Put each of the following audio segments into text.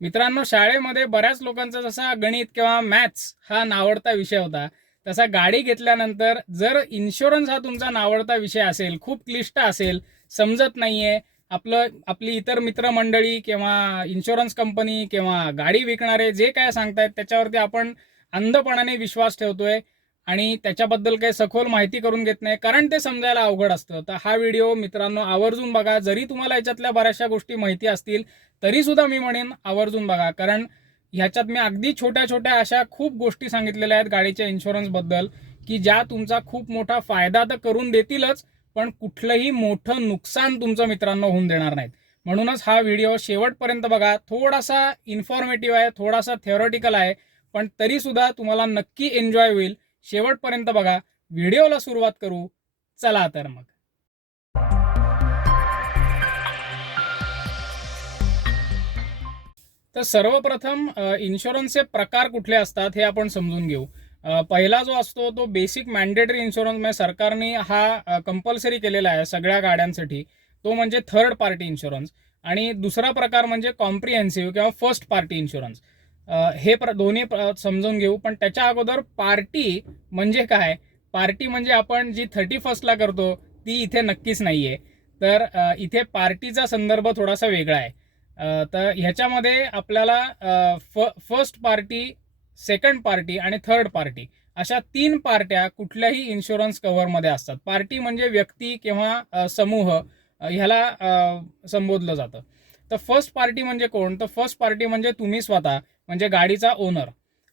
मित्रांनो, शाळेमध्ये बऱ्याच लोकांचा जसा गणित किंवा मॅथ्स हा नावडता विषय होता, तसा गाडी घेतल्यानंतर जर इन्शुरन्स हा तुमचा नावडता विषय असेल, खूप क्लिष्ट असेल, समजत नाहीये, आपली इतर मित्रमंडळी किंवा इन्शुरन्स कंपनी किंवा गाडी विकणारे जे काय सांगतायत त्याच्यावरती आपण अंधपणाने विश्वास ठेवतोय आणि त्याच्याबद्दल काही सखोल माहिती करून घेत नाही, कारण ते समजायला अवघड असतं. तर हा व्हिडिओ मित्रांनो आवर्जून बघा. जरी तुम्हाला याच्यातल्या बऱ्याचशा गोष्टी माहिती असतील तरी सुद्धा मी म्हणेन आवर्जून बघा, कारण ह्याच्यात मी अगदी छोट्या छोट्या अशा खूप गोष्टी सांगितलेल्या आहेत गाडीच्या इन्शुरन्सबद्दल की ज्या तुमचा खूप मोठा फायदा तर करून देतीलच, पण कुठलंही मोठं नुकसान तुमचं मित्रांनो होऊन देणार नाहीत. म्हणूनच हा व्हिडिओ शेवटपर्यंत बघा. थोडासा इन्फॉर्मेटिव्ह आहे, थोडासा थेरॉटिकल आहे, पण तरी सुद्धा तुम्हाला नक्की एन्जॉय होईल. शेवटपर्यंत बघा. व्हिडिओला सुरुवात करू. चला तर मग. तर सर्वप्रथम इन्शुरन्सचे प्रकार कुठले असतात हे आपण समजून घेऊ. पहिला जो असतो तो बेसिक मॅन्डेटरी इन्शुरन्स, म्हणजे सरकारने हा कंपल्सरी केलेला आहे सगळ्या गाड्यांसाठी, तो म्हणजे थर्ड पार्टी इन्शुरन्स. आणि दुसरा प्रकार म्हणजे कॉम्प्रिहेन्सिव्ह किंवा फर्स्ट पार्टी इन्शुरन्स. हे दोन्ही समजून घेऊ. पण त्याच्या अगोदर पार्टी म्हणजे काय? पार्टी म्हणजे आपण जी 31st करतो ती इथे नक्कीच नाहीये. तर इथे पार्टीचा संदर्भ थोडासा वेगळा आहे. तर ह्याच्यामध्ये आपल्याला फर्स्ट पार्टी, सेकंड पार्टी आणि थर्ड पार्टी अशा 3 पार्ट्या कुठल्याही इन्शुरन्स कव्हरमध्ये असतात. पार्टी म्हणजे व्यक्ती किंवा समूह, ह्याला संबोधलं जातं. तर फर्स्ट पार्टी म्हणजे कोण? तर फर्स्ट पार्टी म्हणजे तुम्ही स्वतः, म्हणजे गाडीचा ओनर.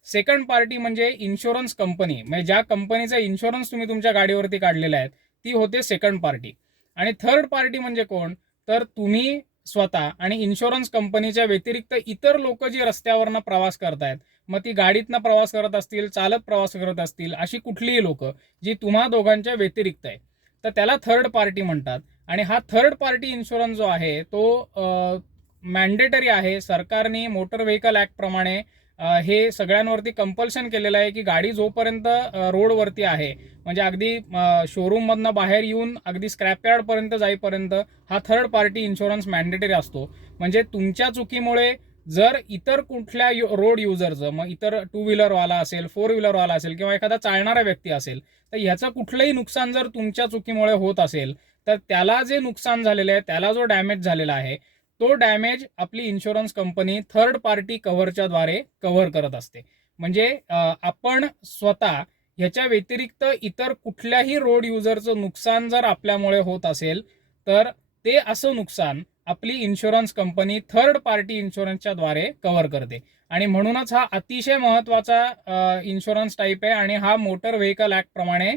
सेकंड पार्टी म्हणजे इन्शुरन्स कंपनी, म्हणजे ज्या कंपनीचा इन्शुरन्स तुम्ही तुमच्या गाडीवरती काढलेला आहे ती होते सेकंड पार्टी. आणि थर्ड पार्टी म्हणजे कोण? तर तुम्ही स्वतः आणि इन्शुरन्स कंपनीच्या व्यतिरिक्त इतर लोक जी रस्त्यावरनं प्रवास करतायत, मग ती गाडीतनं प्रवास करत असतील, चालत प्रवास करत असतील, अशी कुठलीही लोक जी तुम्हा दोघांच्या व्यतिरिक्त आहे, तर त्याला थर्ड पार्टी म्हणतात. आणि हा थर्ड पार्टी इन्शुरन्स जो आहे तो मॅन्डेटरी आहे. सरकारने मोटर व्हेकल ऍक्ट प्रमाणे हे सगळ्यांवरती कंपल्शन केलेलं आहे की गाडी जोपर्यंत रोडवरती आहे, म्हणजे अगदी शोरूम मधनं बाहेर येऊन अगदी स्क्रॅपयार्ड पर्यंत जाईपर्यंत हा थर्ड पार्टी इन्शुरन्स मॅन्डेटरी असतो. म्हणजे तुमच्या चुकीमुळे जर इतर कुठल्या रोड युजरचं, मग इतर टू व्हीलरवाला असेल, फोर व्हीलरवाला असेल किंवा एखादा चालणारा व्यक्ती असेल, तर ह्याचं कुठलंही नुकसान जर तुमच्या चुकीमुळे होत असेल, तर त्याला जे नुकसान झालेलं आहे, त्याला जो डॅमेज झालेला आहे, तो डॅमेज आपली इन्शुरन्स कंपनी थर्ड पार्टी कव्हरच्या द्वारे कव्हर करत असते. म्हणजे आपण स्वतः ह्याच्या व्यतिरिक्त इतर कुठल्याही रोड युजरचं नुकसान जर आपल्यामुळे होत असेल, तर ते असं नुकसान आपली इन्शुरन्स कंपनी थर्ड पार्टी इन्शुरन्सच्या द्वारे कव्हर करते. आणि म्हणूनच हा अतिशय महत्वाचा इन्शुरन्स टाईप आहे आणि हा मोटर व्हेकल ऍक्ट प्रमाणे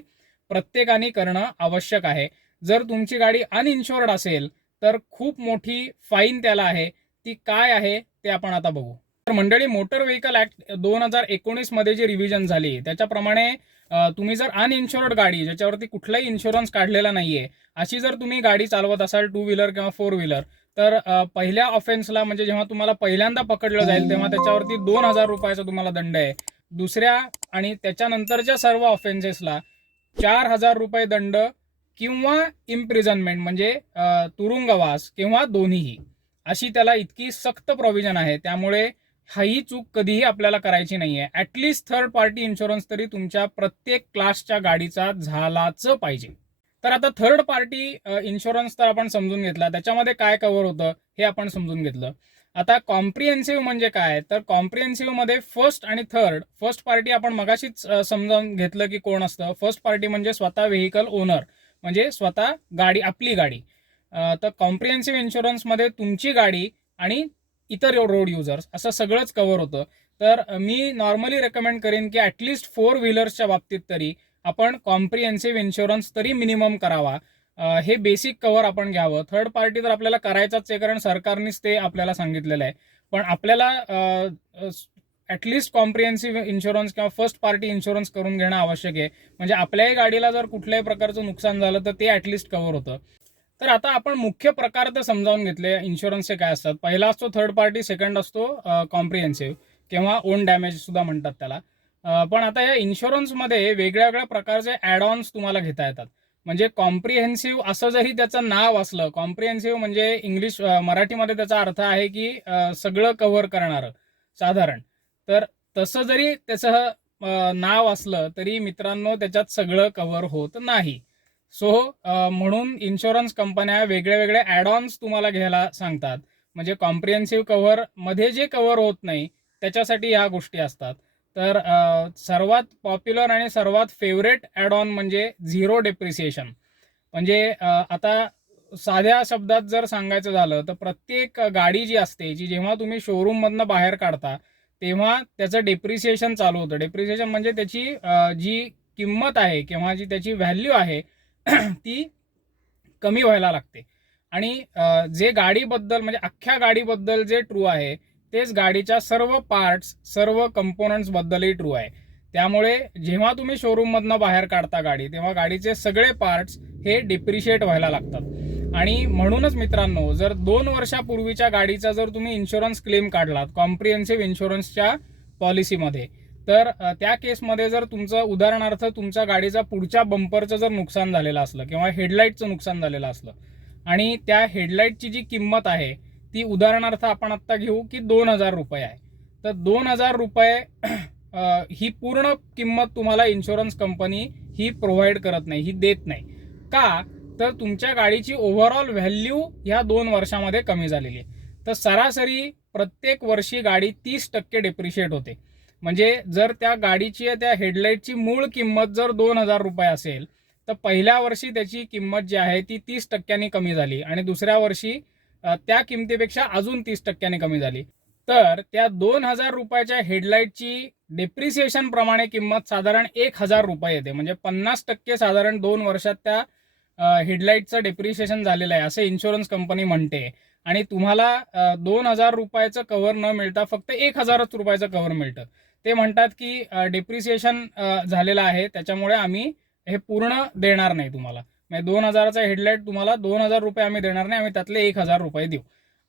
प्रत्येकाने करणं आवश्यक आहे. जर तुमची गाडी अनइन्शुअर्ड असेल तर खूप मोठी फाईन त्याला आहे. ती काय आहे ते आपण आता बघू. तर मंडळी, मोटर व्हेकल ऍक्ट 2019 मध्ये जी रिव्हिजन झाली त्याच्याप्रमाणे तुम्ही जर अनइन्शुअर्ड गाडी, ज्याच्यावरती कुठलाही इन्शुरन्स काढलेला नाहीये, अशी जर तुम्ही गाडी चालवत असाल, टू व्हीलर किंवा फोर व्हीलर, तर पहिल्या ऑफेन्सला, म्हणजे जेव्हा तुम्हाला पहिल्यांदा पकडलं जाईल तेव्हा त्याच्यावरती 2,000 रुपयाचा तुम्हाला दंड आहे. दुसऱ्या आणि त्याच्यानंतरच्या सर्व ऑफेन्सेसला 4,000 रुपये दंड किंवा इम्प्रिझनमेंट, म्हणजे तुरुंगवास किंवा दोन्हीही, अशी त्याला इतकी सक्त प्रोव्हिजन आहे. त्यामुळे ही चूक कधीही आपल्याला करायची नाहीये. ऍटलिस्ट थर्ड पार्टी इन्शुरन्स तरी तुमच्या प्रत्येक क्लासच्या गाडीचा झालाच पाहिजे. तर आता थर्ड पार्टी इन्शुरन्स तर आपण समजून घेतला, त्याच्यामध्ये काय कव्हर होतं हे आपण समजून घेतलं. आता कॉम्प्रिहेन्सिव्ह म्हणजे काय? तर कॉम्प्रिहेन्सिव्ह मध्ये फर्स्ट आणि थर्ड, फर्स्ट पार्टी आपण मगाशीच समजावून घेतलं की कोण असतं. फर्स्ट पार्टी म्हणजे स्वतः व्हेकल ओनर, म्हणजे स्वतः गाडी, आपली गाडी. तर कॉम्प्रिहेन्सिव्ह इन्शुरन्समध्ये तुमची गाडी आणि इतर रोड युजर्स असं सगळंच कव्हर होतं. तर मी नॉर्मली रेकमेंड करेन की ॲटलिस्ट फोर व्हीलर्सच्या बाबतीत तरी आपण कॉम्प्रिहेन्सिव्ह इन्शुरन्स तरी मिनिमम करावा. हे बेसिक कव्हर आपण घ्यावं. थर्ड पार्टी तर आपल्याला करायचाच आहे, कारण सरकारनेच ते आपल्याला सांगितलेलं आहे. पण आपल्याला ॲटलिस्ट कॉम्प्रिहेन्सिव्ह इन्शुरन्स किंवा फर्स्ट पार्टी इन्शुरन्स करून घेणं आवश्यक आहे. म्हणजे आपल्याही गाडीला जर कुठल्याही प्रकारचं नुकसान झालं तर ते ॲटलिस्ट कव्हर होतं. तर आता आपण मुख्य प्रकार तर समजावून घेतले इन्शुरन्सचे काय असतात. पहिला असतो थर्ड पार्टी, सेकंड असतो कॉम्प्रिहेन्सिव्ह किंवा ओन डॅमेज सुद्धा म्हणतात त्याला. पण आता या इन्शुरन्समध्ये वेगळ्या वेगळ्या प्रकारचे ॲड ऑन्स तुम्हाला घेता येतात. म्हणजे कॉम्प्रिहेन्सिव्ह असं जरी त्याचं नाव असलं, कॉम्प्रिहेन्सिव्ह म्हणजे इंग्लिश मराठीमध्ये त्याचा अर्थ आहे की सगळं कव्हर करणारं साधारण. तर तसं जरी त्याचं नाव असलं तरी मित्रांनो त्याच्यात सगळं कव्हर होत नाही. सो म्हणून इन्शुरन्स कंपन्या वेगळे वेगळे ॲड ऑन्स तुम्हाला घ्यायला सांगतात. म्हणजे कॉम्प्रिहेन्सिव्ह कव्हरमध्ये जे कव्हर होत नाही त्याच्यासाठी ह्या गोष्टी असतात. तर सर्वात पॉप्युलर आणि सर्वात फेवरेट ॲड ऑन म्हणजे झिरो डेप्रिसिएशन. म्हणजे आता साध्या शब्दात जर सांगायचं झालं तर प्रत्येक गाडी जी असते, जी जेव्हा तुम्ही शोरूममधनं बाहेर काढता तेव्हा त्याचं डेप्रिसिएशन चालू होतं. डेप्रिसिएशन म्हणजे त्याची जी किंमत आहे किंवा जी त्याची व्हॅल्यू आहे ती कमी व्हायला लागते. आणि जे गाडीबद्दल म्हणजे अख्ख्या गाडीबद्दल जे ट्रू आहे तेच गाडीच्या सर्व पार्ट्स, सर्व कंपोनंट्सबद्दलही ट्रू आहे. त्यामुळे जेव्हा तुम्ही शोरूममधनं बाहेर काढता गाडी, तेव्हा गाडीचे सगळे पार्ट्स हे डिप्रिशिएट व्हायला लागतात. आणि म्हणूनच मित्रांनो, जर 2 वर्षापूर्वीच्या गाडीचा जर तुम्ही इन्शुरन्स क्लेम काढलात कॉम्प्रिहेन्सिव्ह इन्शुरन्सच्या पॉलिसीमध्ये, तर त्या केसमध्ये जर तुमचं उदाहरणार्थ तुमच्या गाडीचा पुढच्या बंपरचं जर नुकसान झालेलं असलं किंवा हेडलाईटचं नुकसान झालेलं असलं आणि त्या हेडलाईटची जी किंमत आहे ती उदाहरणार्थ आपण आत्ता घेऊ की 2,000 रुपये आहे, तर 2,000 रुपये ही पूर्ण किंमत तुम्हाला इन्शुरन्स कंपनी ही प्रोव्हाइड करत नाही, ही देत नाही. का? तर तुमच्या गाडीची ओव्हरऑल व्हॅल्यू ह्या 2 वर्षामध्ये कमी झालेली आहे. तर सरासरी प्रत्येक वर्षी गाडी 30% डेप्रिशिएट होते. म्हणजे जर त्या गाडीची त्या हेडलाईटची मूळ किंमत जर 2,000 रुपये असेल तर पहिल्या वर्षी त्याची किंमत जी आहे ती 30% कमी झाली आणि दुसऱ्या वर्षी त्या किमतीपेक्षा अजून 30% कमी झाली. तर त्या 2,000 रुपयाच्या हेडलाईटची डेप्रिसिएशन प्रमाणे किंमत साधारण 1,000 रुपये येते. म्हणजे 50% साधारण 2 वर्षात त्या हेडलाईटचं डेप्रिसिएशन झालेलं आहे असं इन्शुरन्स कंपनी म्हणते. आणि तुम्हाला 2,000 रुपयाचं कव्हर न मिळता फक्त 1,000च रुपयाचं कव्हर मिळतं. ते म्हणतात की डेप्रिसिएशन झालेलं आहे त्याच्यामुळे आम्ही हे पूर्ण देणार नाही तुम्हाला. म्हणजे 2,000चा हेडलाईट तुम्हाला 2,000 रुपये आम्ही देणार नाही, आम्ही त्यातले 1,000 रुपये देऊ.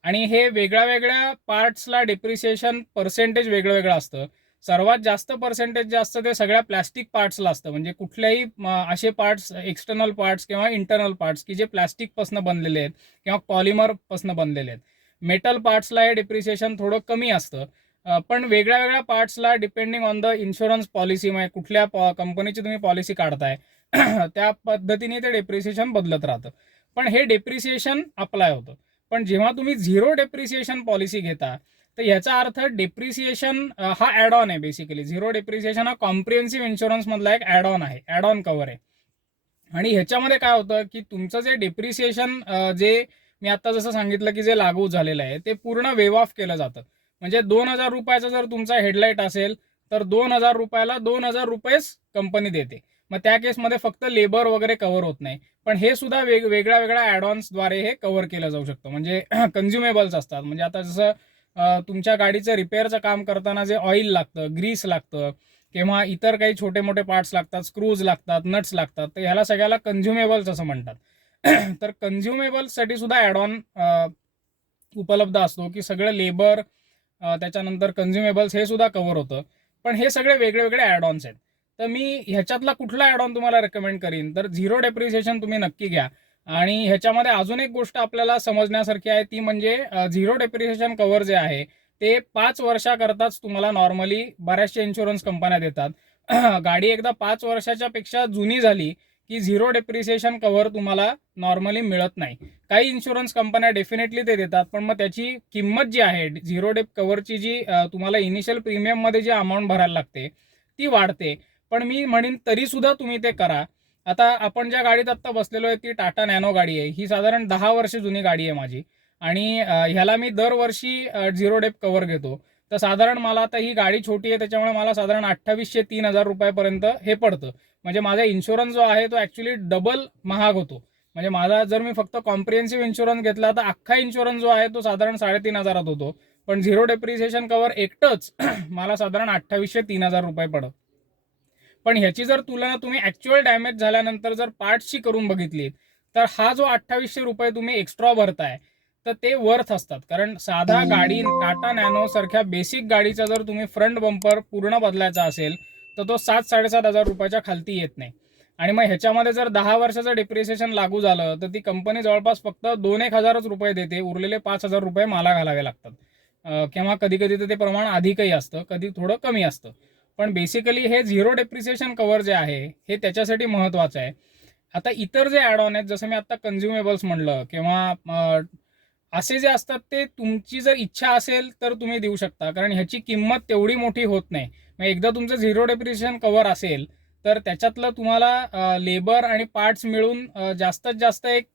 आणि हे वेगळ्या वेगळ्या पार्ट्सला डेप्रिसिएशन पर्सेंटेज वेगळं वेगळं असतं. सर्वात जास्त पर्सेंटेज जे असतं ते सगळ्या प्लॅस्टिक पार्ट्सला असतं. म्हणजे कुठल्याही असे पार्ट्स, एक्सटर्नल पार्ट्स किंवा इंटरनल पार्ट्स की जे प्लॅस्टिकपासून बनलेले आहेत किंवा पॉलिमरपासून बनलेले आहेत. मेटल पार्ट्सला हे डेप्रिसिएशन थोडं कमी असतं. पण वेगळ्या वेगळ्या पार्ट्सला depending on the insurance policy, म्हणजे कुठल्या कंपनीची तुम्ही पॉलिसी काढताय त्या पद्धतीने ते डेप्रिसिएशन बदलत राहतं. पण हे डेप्रिसिएशन अप्लाय होतं. पण जेव्हा तुम्ही झिरो डेप्रिसिएशन पॉलिसी घेता तर याचा अर्थ डेप्रिसिएशन हा ॲड ऑन आहे. बेसिकली झिरो डेप्रिसिएशन हा कॉम्प्रिहेन्सिव्ह इन्शुरन्स मधला एक ॲड ऑन आहे, ॲड ऑन कव्हर आहे. आणि ह्याच्यामध्ये काय होतं की तुमचं जे डेप्रिसिएशन जे मी आता जसं सांगितलं की जे लागू झालेलं आहे ते पूर्ण वेव ऑफ केलं जातं. म्हणजे 2,000 रुपयाचा जर तुमचा हेडलाईट असेल तर 2,000 रुपयाला 2,000 रुपयेच कंपनी देते. मग त्या केसमध्ये फक्त लेबर वगैरे कव्हर होत नाही. पण हे सुद्धा वेगळ्या वेगळ्या ॲडऑन्सद्वारे हे कव्हर केलं जाऊ शकतं. म्हणजे कन्झ्युमेबल्स असतात. म्हणजे आता जसं तुमच्या गाडीचं रिपेअरचं काम करताना जे ऑइल लागतं, ग्रीस लागतं किंवा इतर काही छोटे मोठे पार्ट्स लागतात, स्क्रूज लागतात, नट्स लागतात, तर ह्याला सगळ्याला कन्झ्युमेबल्स असं म्हणतात. तर कन्झ्युमेबल्ससाठी सुद्धा ॲड ऑन उपलब्ध असतो की सगळं लेबर त्याच्यानंतर कन्झ्युमेबल्स हे सुद्धा कव्हर होतं. पण हे सगळे वेगळे वेगळे ॲड ऑन्स आहेत. तर मी ह्याच्यातला कुठला ॲड ऑन तुम्हाला रेकमेंड करीन तर झिरो डेप्रिसिएशन तुम्ही नक्की घ्या. आणि ह्याच्यामध्ये अजून एक गोष्ट आपल्याला समजण्यासारखी आहे ती म्हणजे झिरो डेप्रिसिएशन कव्हर जे आहे ते 5 वर्षाकरताच तुम्हाला नॉर्मली बऱ्याचशा इन्शुरन्स कंपन्या देतात. गाडी एकदा 5 वर्षाच्या पेक्षा जुनी झाली की झिरो डेप्रिसिएशन कव्हर तुम्हाला नॉर्मली मिळत नाही. काही इन्शुरन्स कंपन्या डेफिनेटली ते देतात, पण मग त्याची किंमत जी आहे झिरो डेप कव्हरची जी तुम्हाला इनिशियल प्रीमियममध्ये जी अमाऊंट भरायला लागते ती वाढते. पण मी म्हणेन तरीसुद्धा तुम्ही ते करा. आता आपण ज्या गाडीत आत्ता बसलेलो आहे ती टाटा नॅनो गाडी आहे. ही साधारण 10 वर्ष जुनी गाडी आहे माझी. आणि ह्याला मी दरवर्षी झिरो डेप कव्हर घेतो. तर साधारण मला आता ही गाडी छोटी आहे त्याच्यामुळे मला साधारण 2,800-3,000 रुपयापर्यंत हे पडतं. म्हणजे माझा इन्शुरन्स जो आहे तो ॲक्च्युली डबल महाग होतो. म्हणजे माझा जर मी फक्त कॉम्प्रिहेन्सिव्ह इन्शुरन्स घेतला तर अख्खा इन्शुरन्स जो आहे तो साधारण 3,500 होतो. पण झिरो डेप्रिसिएशन कव्हर एकटंच मला साधारण 2,800-3,000 रुपये पडत. पण ह्याची जर तुलना तुम्ही ॲक्च्युअल डॅमेज झाल्यानंतर जर पार्ट्सची करून बघितली तर हा जो 2,800 रुपये तुम्ही एक्स्ट्रा भरताय तर ते वर्थ असतात. कारण साधा गाडी टाटा नॅनो सारख्या बेसिक गाडीचा जर तुम्ही फ्रंट बंपर पूर्ण बदलायचा असेल तर तो 7,000-7,500 रुपयाच्या खालती येत नाही. आणि मग ह्याच्यामध्ये जर 10 वर्षाचं डिप्रिसिएशन लागू झालं तर ती कंपनी जवळपास फक्त 2-1 हजारच रुपये देते, उरलेले 5,000 रुपये मला घालावे लागतात. किंवा कधी कधी तर ते प्रमाण अधिकही असतं, कधी थोडं कमी असतं. पण बेसिकली हे झिरो डेप्रिसिएशन कव्हर जे आहे हे त्याच्यासाठी महत्त्वाचं आहे. आता इतर जे ॲड ऑन आहेत, जसं मी आता कन्झ्युमेबल्स म्हणलं किंवा असे जे असतात, ते तुमची जर इच्छा असेल तर तुम्ही देऊ शकता, कारण ह्याची किंमत तेवढी मोठी होत नाही. मग एकदा तुमचं झिरो डेप्रिसिएशन कव्हर असेल तर त्याच्यातलं तुम्हाला लेबर आणि पार्ट्स मिळून जास्तीत जास्त एक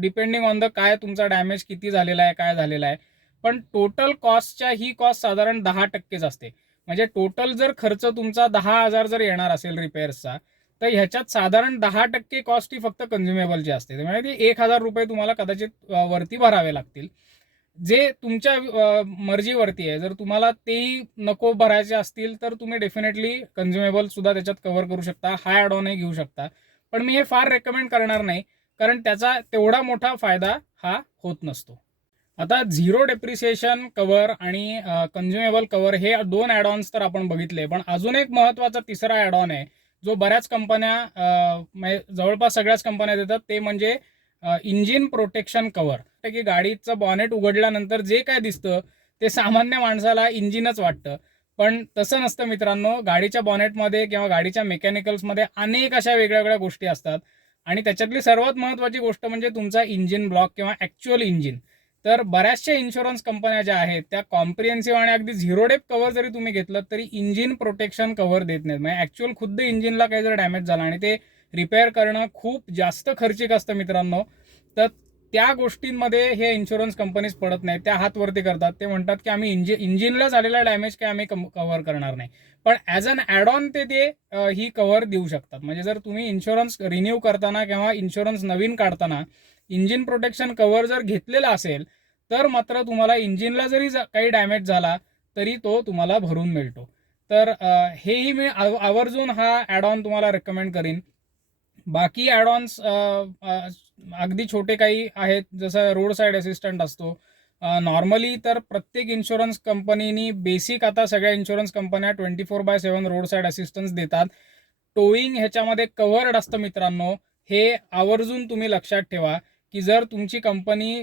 डिपेंडिंग ऑन द काय तुमचा डॅमेज किती झालेला आहे, काय झालेला आहे, पण टोटल कॉस्टच्या ही कॉस्ट साधारण 10%च असते. म्हणजे टोटल जर खर्च तुमचा 10,000 जर येणार असेल रिपेअर्सचा, तर ह्याच्यात साधारण 10% कॉस्ट ही फक्त कन्झ्युमेबलची असते. म्हणजे 1,000 रुपये तुम्हाला कदाचित वरती भरावे लागतील, जे तुमच्या मर्जीवरती आहे. जर तुम्हाला तेही नको भरायचे असतील तर तुम्ही डेफिनेटली कन्झ्युमेबल सुद्धा त्याच्यात कव्हर करू शकता, हा ॲड ऑनही घेऊ शकता. पण मी हे फार रेकमेंड करणार नाही, कारण त्याचा तेवढा मोठा फायदा हा होत नसतो. आता झिरो डेप्रिसिएशन कव्हर आणि कन्झ्युमेबल कव्हर हे 2 ॲड ऑन्स तर आपण बघितले, पण अजून एक महत्त्वाचा तिसरा ॲड ऑन आहे जो बऱ्याच कंपन्या म्हणजे जवळपास सगळ्याच कंपन्या देतात, ते म्हणजे इंजिन प्रोटेक्शन कव्हर. की गाडीचं बॉनेट उघडल्यानंतर जे काय दिसतं ते सामान्य माणसाला इंजिनच वाटतं, पण तसं नसतं मित्रांनो. गाडीच्या बॉनेटमध्ये किंवा गाडीच्या मेकॅनिकल्समध्ये अनेक अशा वेगळ्या वेगळ्या गोष्टी असतात, आणि त्याच्यातली सर्वात महत्त्वाची गोष्ट म्हणजे तुमचा इंजिन ब्लॉक किंवा ॲक्च्युअल इंजिन. तर बऱ्याचशा इन्शुरन्स कंपन्या ज्या आहेत त्या कॉम्प्रिहेन्सिव्ह आणि अगदी झिरो डेप कव्हर जरी तुम्ही घेतलं तरी इंजिन प्रोटेक्शन कव्हर देत नाहीत. म्हणजे ॲक्च्युअल खुद्द इंजिनला काही जर डॅमेज झाला आणि ते रिपेअर करणं खूप जास्त खर्चिक असतं मित्रांनो, तर त्या गोष्टींमध्ये हे इन्शुरन्स कंपनीज पडत नाहीत. त्या हात वरती करतात, ते म्हणतात की आम्ही इंजिनला झालेला डॅमेज काय आम्ही कव्हर करणार नाही, पण ॲज अन ॲड ऑन ते ही कव्हर देऊ शकतात. म्हणजे जर तुम्ही इन्शुरन्स रिन्यू करताना किंवा इन्शुरन्स नवीन काढताना इंजिन प्रोटेक्शन कव्हर जर घेतलेला असेल तर मात्र तुम्हाला इंजिनला जरी काही डॅमेज झाला तरी तो तुम्हाला भरून मिळतो. तर हेही मी आवर्जून हा ॲड ऑन तुम्हाला रेकमेंड करीन. बाकी ॲड ऑन्स अगदी छोटे काही आहेत, जसं रोड साईड असिस्टंट असतो. नॉर्मली तर प्रत्येक इन्शुरन्स कंपनीनी बेसिक, आता सगळ्या इन्शुरन्स कंपन्या 24/7 रोड साईड असिस्टन्स देतात. टोईंग ह्याच्यामध्ये कव्हर्ड असतं मित्रांनो, हे आवर्जून तुम्ही लक्षात ठेवा की जर तुमची कंपनी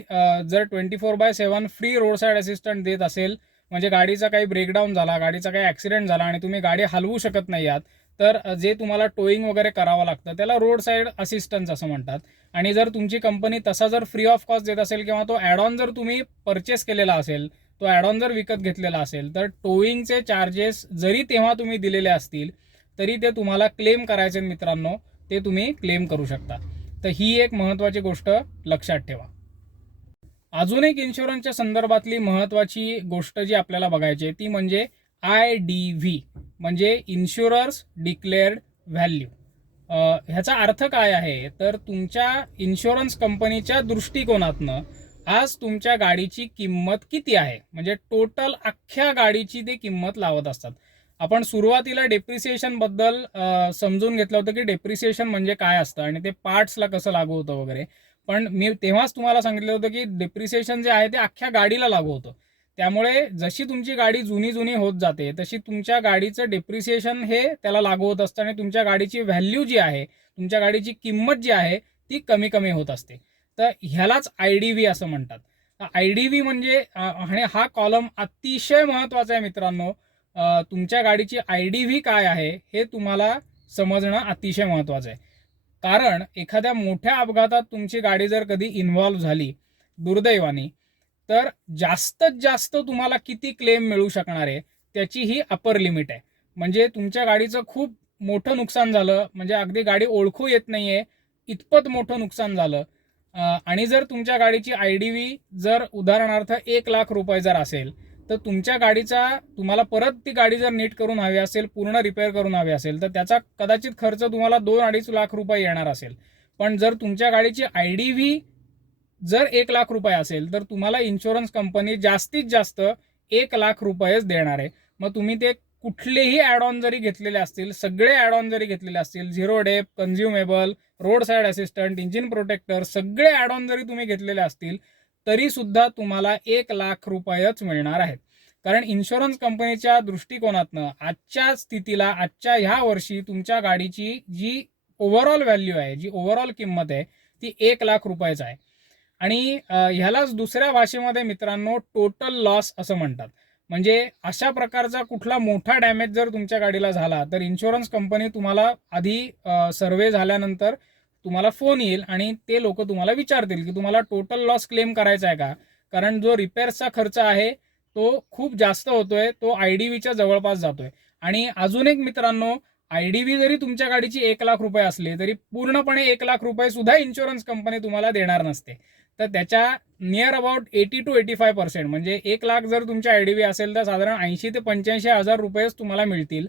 जर 24/7 फ्री रोड साईड असिस्टंट देत असेल, म्हणजे गाडीचा काही ब्रेकडाऊन झाला, गाडीचा काही ॲक्सिडेंट झाला आणि तुम्ही गाडी हलवू शकत नाही आहात, तर जे तुम्हाला टोईंग वगैरे करावं लागतं त्याला रोड साईड असिस्टन्स असं म्हणतात. आणि जर तुमची कंपनी तसा जर फ्री ऑफ कॉस्ट देत असेल किंवा तो ॲड ऑन जर तुम्ही परचेस केलेला असेल, तो ॲड ऑन जर विकत घेतलेला असेल, तर टोईंगचे चार्जेस जरी तेव्हा तुम्ही दिलेले असतील तरी ते तुम्हाला क्लेम करायचे मित्रांनो, ते तुम्ही क्लेम करू शकता. तर ही एक महत्त्वाची गोष्ट लक्षात ठेवा. अजून एक इन्शुरन्सच्या संदर्भातली महत्त्वाची गोष्ट जी आपल्याला बघायची आहे ती म्हणजे IDV, म्हणजे इन्शुरर्स डिक्लेअर्ड व्हॅल्यू. ह्याचा अर्थ काय आहे, तर तुमच्या इन्शुरन्स कंपनीच्या दृष्टिकोनातनं आज तुमच्या गाडीची किंमत किती आहे, म्हणजे टोटल अख्ख्या गाडीची ते किंमत लावत असतात. आपण सुरुवातीला डेप्रिसिएशनबद्दल समजून घेतलं होतं की डेप्रिसिएशन म्हणजे काय असतं आणि ते पार्ट्सला कसं लागू होतं वगैरे. पण मी तेव्हाच तुम्हाला सांगितलं होतं की डेप्रिसिएशन जे आहे ते अख्ख्या गाडीला लागू होतं. त्यामुळे जशी तुमची गाडी जुनी जुनी होत जाते तशी तुमच्या गाडीचं डेप्रिसिएशन हे त्याला लागू होत असतं आणि तुमच्या गाडीची व्हॅल्यू जी आहे, तुमच्या गाडीची किंमत जी आहे ती कमी कमी होत असते. तर ह्यालाच IDV असं म्हणतात. IDV म्हणजे आणि हा कॉलम अतिशय महत्त्वाचा आहे मित्रांनो. तुमच्या गाडीची IDV काय आहे हे तुम्हाला समजणं अतिशय महत्त्वाचं आहे. कारण एखाद्या मोठ्या अपघातात तुमची गाडी जर कधी इन्व्हॉल्व्ह झाली दुर्दैवाने, तर जास्तीत जास्त तुम्हाला किती क्लेम मिळू शकणार आहे त्याची ही अपर लिमिट आहे. म्हणजे तुमच्या गाडीचं खूप मोठं नुकसान झालं, म्हणजे अगदी गाडी ओळखू येत नाहीये इतपत मोठं नुकसान झालं, आणि जर तुमच्या गाडीची IDV जर उदाहरणार्थ 1,00,000 रुपये जर असेल, तर तुमच्या गाडीचा तुम्हाला परत ती गाडी जर नीट करून हवी असेल, पूर्ण रिपेअर करून हवी असेल, तर त्याचा कदाचित खर्च तुम्हाला 2-2.5 लाख रुपये येणार असेल. पण जर तुमच्या गाडीची IDV जर 1,00,000 रुपये असेल तर तुम्हाला इन्शुरन्स कंपनी जास्तीत जास्त 1,00,000 रुपयेच देणार आहे. मग तुम्ही ते कुठलेही ॲड ऑन जरी घेतलेले असतील, सगळे ॲड ऑन जरी घेतलेले असतील, zero dep, consumable, road side assistant, engine protector, सगळे ॲड ऑन जरी तुम्ही घेतलेले असतील तरी सुद्धा तुम्हाला 1,00,000 रुपयेच मिळणार आहेत. कारण इन्शुरन्स कंपनीच्या दृष्टिकोनातनं आजच्या स्थितीला, आजच्या ह्या वर्षी तुमच्या गाडीची जी ओव्हरऑल व्हॅल्यू आहे, जी ओव्हरऑल किंमत आहे ती 1,00,000 रुपयाचं आहे. आणि ह्यालाच दुसऱ्या भाषेमध्ये मित्रांनो टोटल लॉस असं म्हणतात. म्हणजे अशा प्रकारचा कुठला मोठा डॅमेज जर तुमच्या गाडीला झाला तर इन्शुरन्स कंपनी तुम्हाला आधी सर्वे झाल्यानंतर तुम्हाला फोन येईल आणि ते लोक तुम्हाला विचारतील की तुम्हाला टोटल लॉस क्लेम करायचा आहे का, कारण जो रिपेअर्सचा खर्च आहे तो खूप जास्त होतोय, तो IDVच्या जवळपास जातोय. आणि अजून एक मित्रांनो, IDV जरी तुमच्या गाडीची 1,00,000 रुपये असले तरी पूर्णपणे 1,00,000 रुपये सुद्धा इन्शुरन्स कंपनी तुम्हाला देणार नसते. तर त्याच्या नियर अबाउट 80 to 85% म्हणजे 1,00,000 जर तुमच्या IDV असेल तर साधारण 80 ते 85,000 रुपयेच तुम्हाला मिळतील.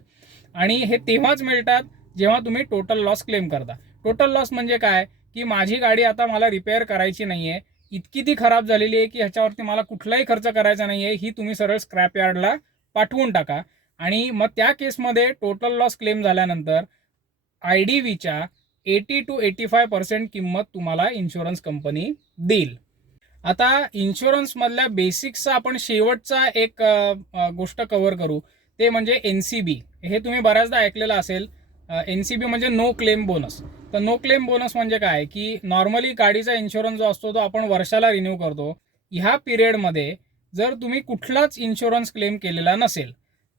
आणि हे तेव्हाच मिळतात जेव्हा तुम्ही टोटल लॉस क्लेम करता. टोटल लॉस म्हणजे काय, की माझी गाडी आता मला रिपेअर करायची नाहीये, इतकी ती खराब झालेली आहे की ह्याच्यावरती मला कुठलाही खर्च करायचा नाहीये, ही तुम्ही सरळ स्क्रॅप यार्डला पाठवून टाका. आणि मग त्या केसमध्ये टोटल लॉस क्लेम झाल्यानंतर IDVच्या 80 to 85% किंमत तुम्हाला इन्शुरन्स कंपनी देईल. आता इन्शुरन्समधल्या बेसिक्सचा आपण शेवटचा एक गोष्ट कव्हर करू, ते म्हणजे NCB. हे तुम्ही बऱ्याचदा ऐकलेलं असेल. NCB म्हणजे नो क्लेम बोनस. तर नो क्लेम बोनस म्हणजे काय, की नॉर्मली गाडीचा इन्शुरन्स जो असतो तो आपण वर्षाला रिन्यू करतो. ह्या पिरियडमध्ये जर तुम्ही कुठलाच इन्शुरन्स क्लेम केलेला नसेल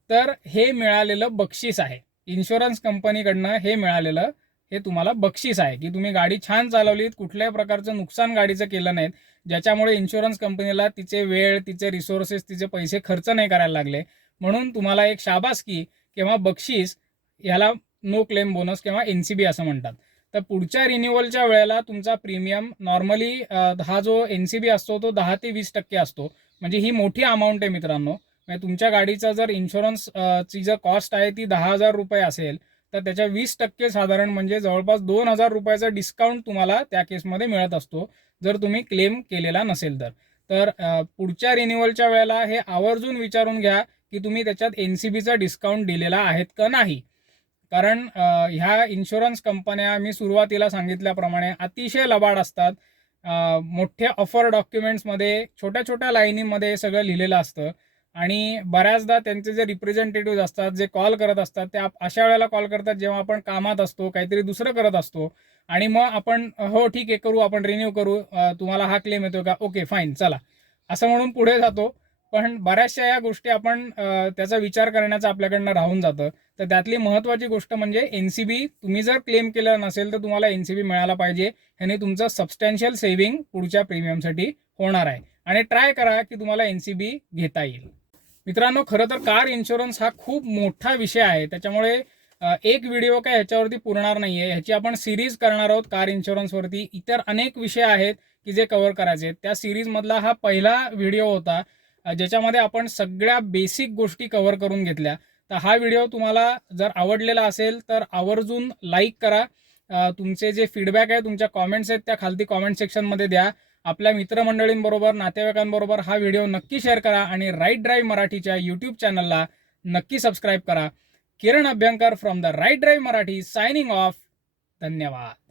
तर हे मिळालेलं बक्षीस आहे. इन्शुरन्स कंपनीकडनं हे मिळालेलं हे तुम्हाला बक्षीस आहे की तुम्ही गाडी छान चालवलीत, कुठल्याही प्रकारचं नुकसान गाडीचं केलं नाहीत, ज्याच्यामुळे इन्शुरन्स कंपनीला तिचे वेळ, तिचे रिसोर्सेस, तिचे पैसे खर्च नाही करायला लागले. म्हणून तुम्हाला एक शाबासकी किंवा बक्षीस, ह्याला नो क्लेम बोनस किंवा NCB असं म्हणतात. तर पुढच्या रिन्युअलच्या वेळेला तुमचा प्रीमियम नॉर्मली हा जो NCB असतो तो 10 ते 20% असतो. म्हणजे ही मोठी अमाऊंट आहे मित्रांनो. म्हणजे तुमच्या गाडीचा जर इन्शुरन्स ची जर कॉस्ट आहे ती 10,000 रुपये असेल तर त्याच्या 20% साधारण म्हणजे जवळपास 2,000 रुपयाचा डिस्काउंट तुम्हाला त्या केसमध्ये मिळत असतो जर तुम्ही क्लेम केलेला नसेल तर. तर पुढच्या रिन्युअलच्या वेळेला हे आवर्जून विचारून घ्या की तुम्ही त्याच्यात NCBचा डिस्काउंट दिलेला आहेत का नाही. कारण ह्या इन्शुरन्स कंपन्या मी सुरुवातीला सांगितल्याप्रमाणे अतिशय लबाड असतात. मोठ्या ऑफर डॉक्युमेंट्समध्ये छोट्या छोट्या लाईनीमध्ये सगळं लिहिलेलं असतं. आणि बऱ्याचदा त्यांचे जे रिप्रेझेंटेटिव्ह असतात, जे कॉल करत असतात, ते अशा वेळेला कॉल करतात जेव्हा आपण कामात असतो, काहीतरी दुसरं करत असतो. आणि मग आपण हो ठीक आहे करू, आपण रिन्यू करू, तुम्हाला हा क्लेम येतो का, ओके फाईन चला, असं म्हणून पुढे जातो. पण बऱ्याचशा या गोष्टी आपण त्याचा विचार करण्याचं आपल्याकडनं राहून जातं. तर त्यातली महत्त्वाची गोष्ट म्हणजे NCB. तुम्ही जर क्लेम केलं नसेल तर तुम्हाला NCB मिळाला पाहिजे. ह्याने तुमचं सबस्टॅन्शियल सेव्हिंग पुढच्या प्रीमियमसाठी होणार आहे. आणि ट्राय करा की तुम्हाला NCB घेता येईल. मित्रांनो, खरं तर कार इन्शुरन्स हा खूप मोठा विषय आहे, त्याच्यामुळे एक व्हिडिओ काय ह्याच्यावरती पुरणार नाहीये. ह्याची आपण सिरीज करणार आहोत कार इन्शुरन्सवरती. इतर अनेक विषय आहेत की जे कव्हर करायचे आहेत. त्या सिरीजमधला हा पहिला व्हिडिओ होता ज्याच्यामध्ये आपण सगळ्या बेसिक गोष्टी कव्हर करून घेतल्या. तर हा व्हिडिओ तुम्हाला जर आवडलेला असेल तर आवर्जून लाईक करा. तुमचे जे फीडबॅक आहे, तुमच्या कॉमेंट्स आहेत त्या खालती कॉमेंट सेक्शनमध्ये द्या. आपल्या मित्रमंडळींबरोबर, नातेवाईकांबरोबर हा व्हिडिओ नक्की शेअर करा आणि राईट ड्राईव्ह मराठीच्या यूट्यूब चॅनलला नक्की सबस्क्राईब करा. Kiran Abhyankar from the right drive Marathi signing off. धन्यवाद.